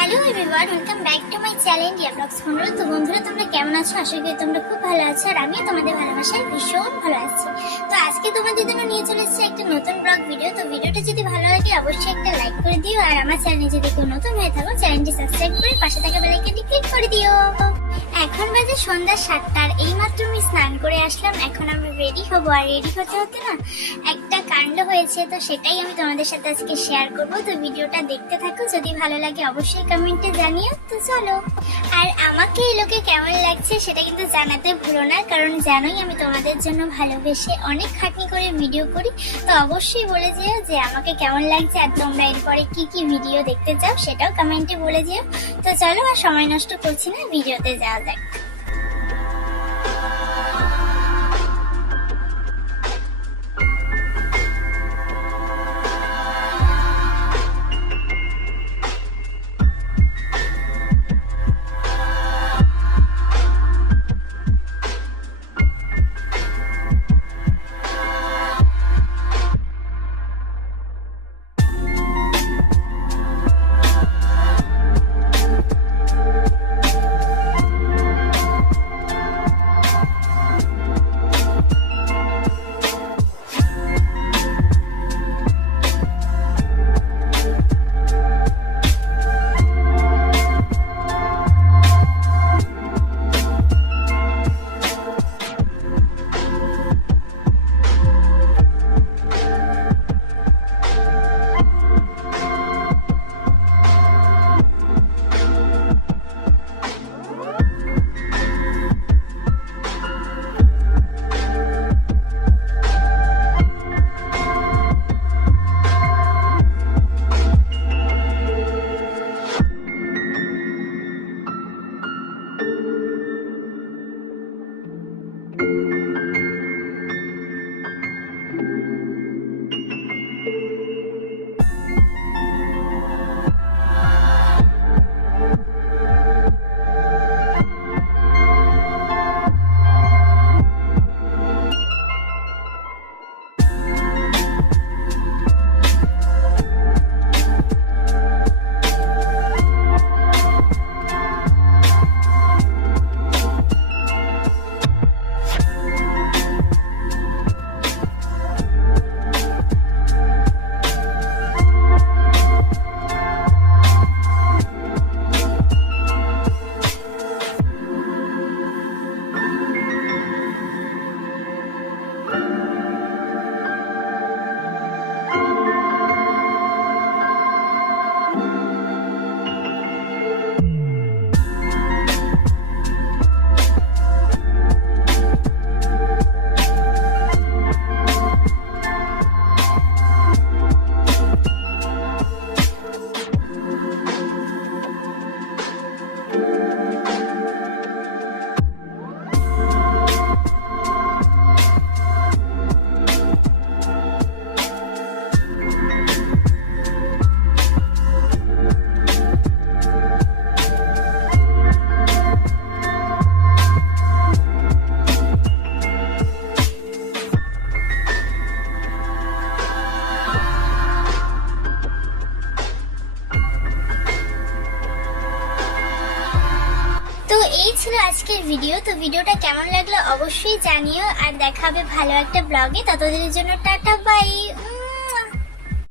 Hello everyone, welcome back to my channel dear blogs বন্ধুরা। তো বন্ধুরা, তোমরা কেমন আছো? আশা করি তোমরা খুব ভালো আছো, আর আমিও তোমাদের ভালোবাসায় ভীষণ ভালো আছি। তো আজকে তোমাদের জন্য নিয়ে চলে এসেছি একটা নতুন ব্লগ ভিডিও। তো ভিডিওটা যদি ভালো লাগে অবশ্যই একটা লাইক করে দিও, আর আমার চ্যানেলে যদি কেউ নতুন হয়ে থাকো চ্যানেলটি সাবস্ক্রাইব করে পাশে থাকা বেল আইকনটি ক্লিক করে দিও। এখন বাজে সন্ধ্যা 7টা, আর এইমাত্র আমি স্নান করে আসলাম। এখন আমি রেডি হবো, আর রেডি হতে হতে না একটা কাণ্ড হয়েছে, তো সেটাই আমি তোমাদের সাথে আজকে শেয়ার করবো। তো ভিডিওটা দেখতে থাকো, যদি ভালো লাগে অবশ্যই কমেন্টে জানিও। তো চলো, আর আমাকে এই লোকে কেমন লাগছে সেটা কিন্তু জানাতে ভুলো না, কারণ জানোই আমি তোমাদের জন্য ভালোবেসে অনেক খাটনি করে ভিডিও করি। তো অবশ্যই বলে যেও যে আমাকে কেমন লাগছে, আর তোমরা এরপরে কি কি ভিডিও দেখতে চাও সেটাও কমেন্টে বলে যেও। তো চলো, আর সময় নষ্ট করছি না, ভিডিওতে যাওয়া যাক। তো এই ছিল আজকের ভিডিও। তো ভিডিওটা কেমন লাগলো অবশ্যই জানিও, আর দেখা হবে ভালো একটা ব্লগে। ততদিনের জন্য টাটা, বাই।